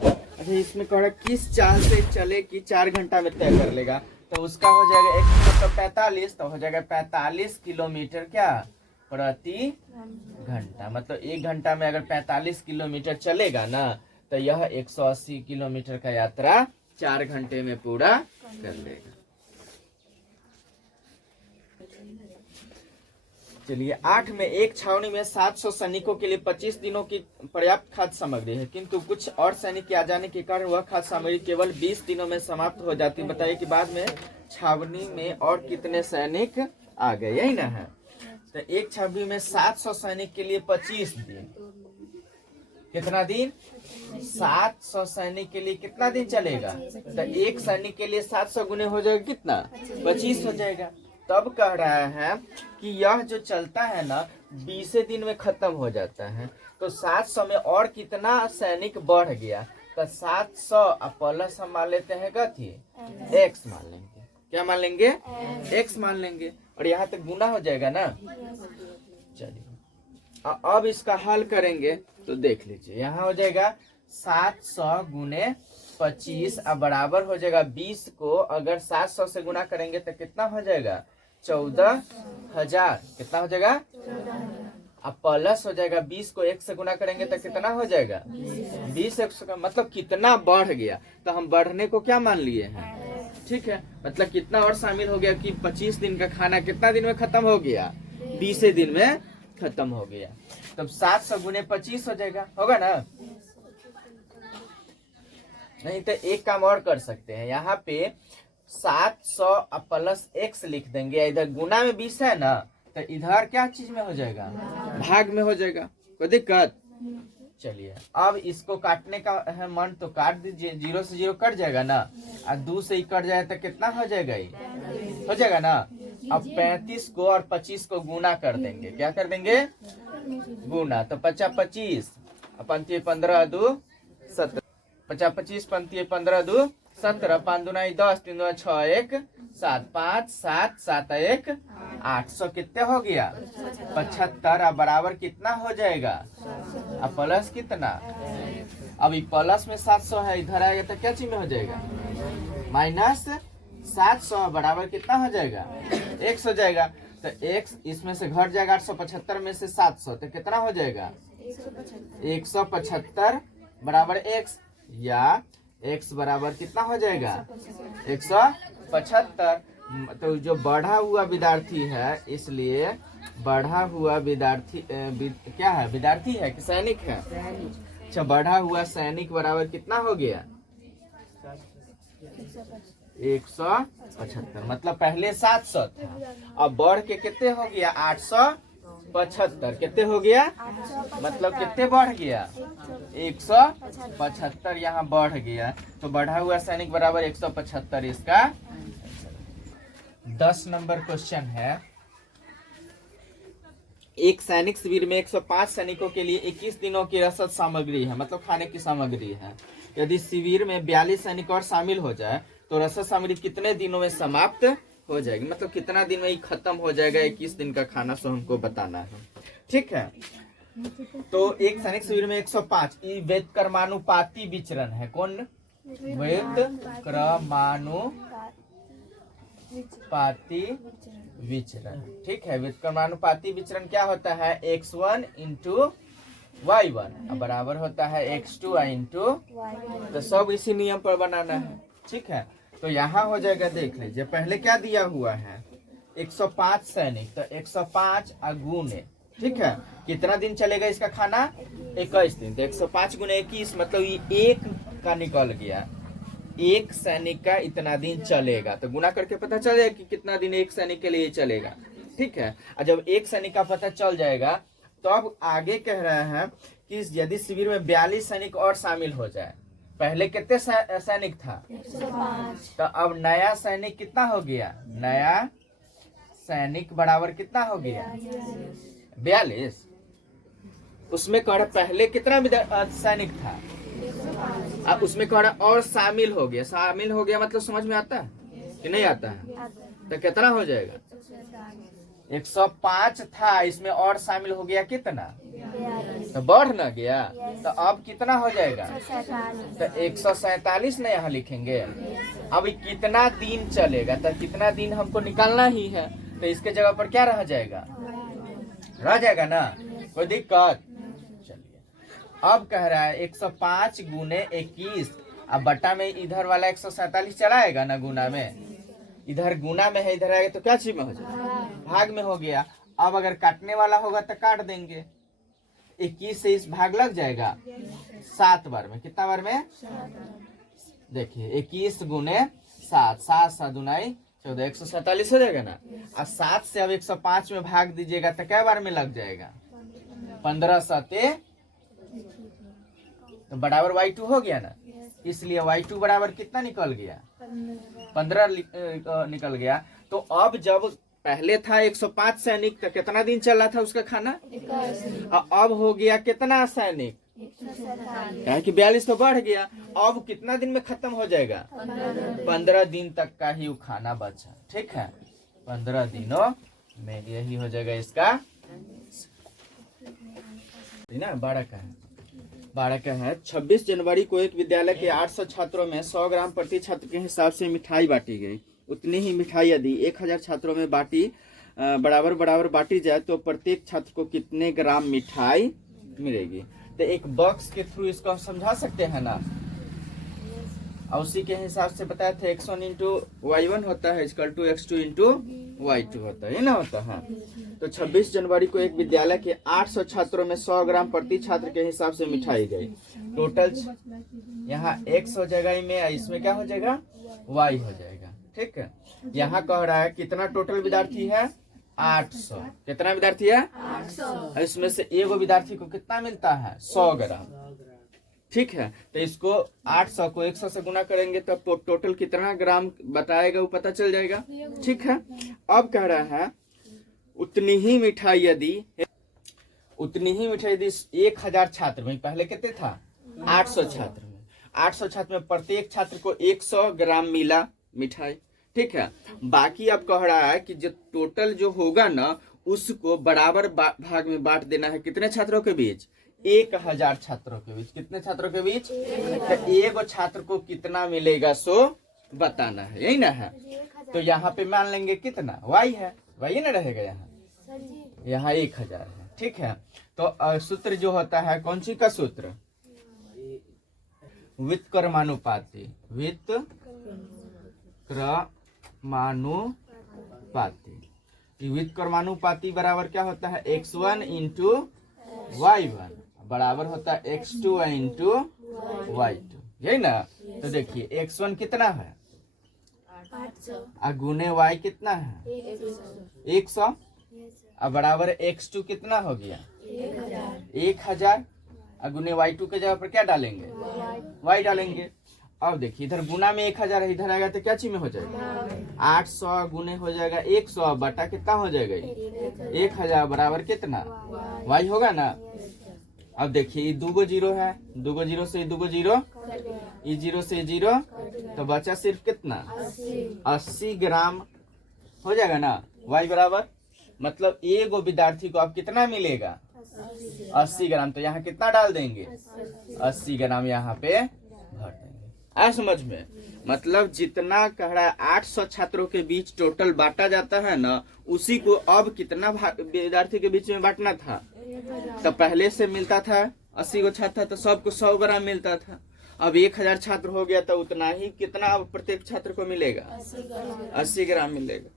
अच्छा इसमें कह रहा किस चाल से चले कि 4 घंटा में तय कर लेगा, तो उसका हो जाएगा एक मतलब 45, तो हो जाएगा 45 किलोमीटर क्या प्रति घंटा। मतलब 1 घंटा में अगर 45 किलोमीटर चलेगा ना तो यह 180 किलोमीटर का यात्रा 4 घंटे में पूरा कर लेगा। चलिए 8 में एक छावनी में 700 सैनिकों के लिए 25 दिनों की पर्याप्त खाद्य सामग्री है, किंतु कुछ और सैनिक आ जाने के कारण वह खाद्य सामग्री केवल 20 दिनों में समाप्त हो जाती है। बताइए कि बाद में छावनी में और कितने सैनिक आ गए, यही ना है। तो एक छावनी में 700 सैनिक के लिए 25 दिन, कितना दिन 700 सैनिक के लिए कितना दिन चलेगा, तो एक सैनिक के लिए 700 गुने हो जाएगा कितना 25 हो जाएगा। तब कह रहा है कि यह जो चलता है ना 20 दिन में खत्म हो जाता है, तो 700 में और कितना सैनिक बढ़ गया, तो 700 प्लस हम मान लेते हैं कथी x मान लेंगे, क्या मान लेंगे x मान लेंगे, और यहाँ तक गुना हो जाएगा ना। चलिए अब इसका हल करेंगे तो देख लीजिए, यहाँ हो जाएगा 700 गुने 25 अब बराबर हो जाएगा 20 को अगर 700 से गुना करेंगे तो कितना हो जाएगा 14,000, कितना हो जाएगा, अब प्लस हो जाएगा 20 को 1 से गुना करेंगे तो कितना हो जाएगा 20 100 का मतलब कितना बढ़ गया, तो हम बढ़ने को क्या मान लिए हैं, ठीक है, मतलब कितना और शामिल हो गया कि 25 दिन का खाना कितना दिन में खत्म हो गया 20 दिन में खत्म हो गया। तब 700 गुने 25 हो जाएगा, होगा ना। नहीं तो एक काम और कर सकते हैं, यहाँ पे 700 प्लस x लिख देंगे, इधर गुना में 20 है ना तो इधर क्या चीज में हो जाएगा भाग में हो जाएगा, कोई दिक्कत। चलिए अब इसको काटने का है मन तो काट दीजिए, 0 से 0 कट जाएगा ना, और 2 से ही कट जाए तो कितना हो जाएगा ये हो जाएगा ना। अब 35 को और 25 को गुना कर देंगे, क्या कर देंगे गुना, तो 50 25 पंती 15 2 17, 50 25 पंती 15 2 17, 5 दूना 10, 3 दूना 6 1 7, 5 7 7 1 800 कितने हो गया 75, अब बराबर कितना हो जाएगा, अब प्लस कितना, अब प्लस में 700 है इधर आएगा तो क्या चीज में हो जाएगा माइनस 700 बराबर कितना हो जाएगा x हो जाएगा, तो x इसमें से घट जाएगा 875 में से 700 तो कितना हो जाएगा 175 बराबर x, या x बराबर कितना हो जाएगा 175। तो जो बढ़ा हुआ विद्यार्थी है इसलिए बढ़ा हुआ विद्यार्थी क्या है विद्यार्थी है कि सैनिक है, अच्छा बढ़ा हुआ सैनिक बराबर कितना हो गया 175, मतलब पहले 700 था अब बढ़ के कितने हो गया 875, कितने हो गया मतलब कितने बढ़ गया 175 यहाँ बढ़ गया, तो बढ़ा हुआ सैनिक बराबर 175 इसका। 10 नंबर क्वेश्चन है, एक सैनिक शिविर में 105 सैनिकों के लिए 21 दिनों की रसद सामग्री है, मतलब खाने की सामग्री है। यदि शिविर में 42 सैनिक और शामिल हो जाए तो रसद सामग्री कितने दिनों में समाप्त हो जाएगी, मतलब कितना दिन में ही खत्म हो जाएगा 21 दिन का खाना, सो हमको बताना है, ठीक है। तो एक सैनिक शिविर में 105 व्युत्क्रमानुपाती विचरण है, कौन व्युत्क्रमानुपाती विचरण, ठीक है। व्युत्क्रमानुपाती विचरण क्या होता है x1 इंटू y1 बराबर होता है x2 इंटू, तो सब इसी नियम पर बनाना है, ठीक है। तो यहाँ हो जाएगा, देख लीजिए पहले क्या दिया हुआ है 105 सैनिक, तो 105 गुने, ठीक है, कितना दिन चलेगा इसका खाना 21 दिन, तो 105 गुने 21 मतलब ये एक का निकल गया, एक सैनिक का इतना दिन चलेगा, तो गुना करके पता चल जाएगा कि कितना दिन एक सैनिक के लिए चलेगा, ठीक है। और जब एक सैनिक का पता चल जाएगा तो अब आगे कह रहे हैं कि यदि शिविर में 42 सैनिक और शामिल हो जाए, पहले कितने सैनिक था 105, तो अब नया सैनिक कितना हो गया, नया सैनिक बराबर कितना हो गया 42, उसमें कह रहे पहले कितना सैनिक था, अब उसमें कह रहा और शामिल हो गया, शामिल हो गया मतलब समझ में आता है कि नहीं आता है, तो कितना हो जाएगा 105 था इसमें और शामिल हो गया कितना तो बढ़ ना गया, तो अब कितना हो जाएगा, तो 147 ना यहाँ लिखेंगे। अब कितना दिन चलेगा, तो कितना दिन हमको निकालना ही है, तो इसके जगह पर क्या रह जाएगा, रह जाएगा ना, कोई दिक्कत। चलिए अब कह रहा है 105 गुने 21, अब बट्टा में इधर वाला 147 चलाएगा ना, गुना में, इधर गुना में है, इधर आएगा तो क्या चीज में हो जाएगा, भाग में हो गया। अब अगर काटने वाला होगा तो काट देंगे, 21 से इस भाग लग जाएगा 7 बार में, कितना बार में, देखिए 21 गुने 7, 7 7 दुनाई 14, 147 हो जाएगा ना। और 7 से अब 105 में भाग दीजिएगा तो क्या बार में लग जाएगा, 15 7, तो बराबर y2 हो गया ना, इसलिए y2 बराबर कितना निकल गया, 15 निकल गया। तो अब जब पहले था 105 सैनिक, तो कितना दिन चल रहा था उसका खाना, और अब हो गया कितना सैनिक, क्या कि 42 तो बढ़ गया, अब कितना दिन में खत्म हो जाएगा, 15 दिन तक का ही वो खाना बचा, ठीक है, 15 दिनों में यही हो जाएगा इसका ना। 12 का है 26 जनवरी को एक विद्यालय के 800 छात्रों में 100 ग्राम प्रति छात्र के हिसाब से मिठाई बांटी गई। उतनी ही मिठाई यदि 1000 छात्रों में बराबर बराबर बांटी जाए तो प्रत्येक छात्र को कितने ग्राम मिठाई मिलेगी। तो एक बॉक्स के थ्रू इसको हम समझा सकते हैं ना, और उसी के हिसाब से बताया था x1 इंटू y1 होता है equal to x2 into y2 होता है, ये ना होता है। तो 26 जनवरी को एक विद्यालय के 800 छात्रों में 100 ग्राम प्रति छात्र के हिसाब से मिठाई गई। टोटल यहाँ x हो जाएगा में, इसमें क्या हो जाएगा, y हो जाएगा, ठीक है। यहाँ कह रहा है कितना टोटल विद्यार्थी है, 800, कितना विद्यार्थी है, 800, इसमें से एगो विद्यार्थी को कितना मिलता है, 100 ग्राम, ठीक है। तो इसको 800 को 100 से गुना करेंगे तो टोटल कितना ग्राम बताएगा वो पता चल जाएगा, ठीक है। अब कह रहा है उतनी ही मिठाई यदि 1000 छात्र में, पहले कितने था 800 छात्र में, 800 छात्र में प्रत्येक छात्र को 100 ग्राम मिला मिठाई, ठीक है। बाकी अब कह रहा है कि जो टोटल जो होगा ना उसको बराबर भाग में बांट देना है, कितने छात्रों के बीच, 1000 छात्रों के बीच, कितने छात्रों के बीच, तो एक छात्र को कितना मिलेगा सो बताना है, यही ना है। तो यहाँ पे मान लेंगे कितना y है, y ना रहेगा, यहाँ 1000 है, ठीक है। तो सूत्र जो होता है कौन सी का सूत्र, व्युत्क्रमानुपाती, व्युत्क्रमानुपाती बराबर क्या होता है, x1 इंटू y1 बराबर होता है x2 इंटू y2, यही ना। तो देखिए x1 कितना है, 800, गुने y कितना है 100, अब बराबर x2 कितना हो गया 1000, गुने y2 के जगह पर क्या डालेंगे, y डालेंगे। अब देखिए इधर गुना में 1000 है, इधर आएगा तो क्या चीज में हो जाएगा, 800 गुने हो जाएगा 100 बटा कितना हो जाएगा 1000 बराबर कितना y होगा ना। अब देखिए ये 2 जीरो है, 2 जीरो से 2 जीरो, ये 0 से 0, तो बचा सिर्फ कितना 80 ग्राम हो जाएगा ना y बराबर, मतलब एक विद्यार्थी को अब कितना मिलेगा 80 ग्राम। तो यहाँ कितना डाल देंगे 80 ग्राम यहाँ पे भर देंगे। आ समझ में, मतलब जितना कह रहा है 800 छात्रों के बीच टोटल बांटा जाता है ना, उसी को अब कितना विद्यार्थी के बीच में बांटना था। तो पहले से मिलता था 80 को छात्र था तो सबको 100 ग्राम मिलता था, अब 1000 छात्र हो गया तो उतना ही कितना अब प्रत्येक छात्र को मिलेगा 80 ग्राम मिलेगा।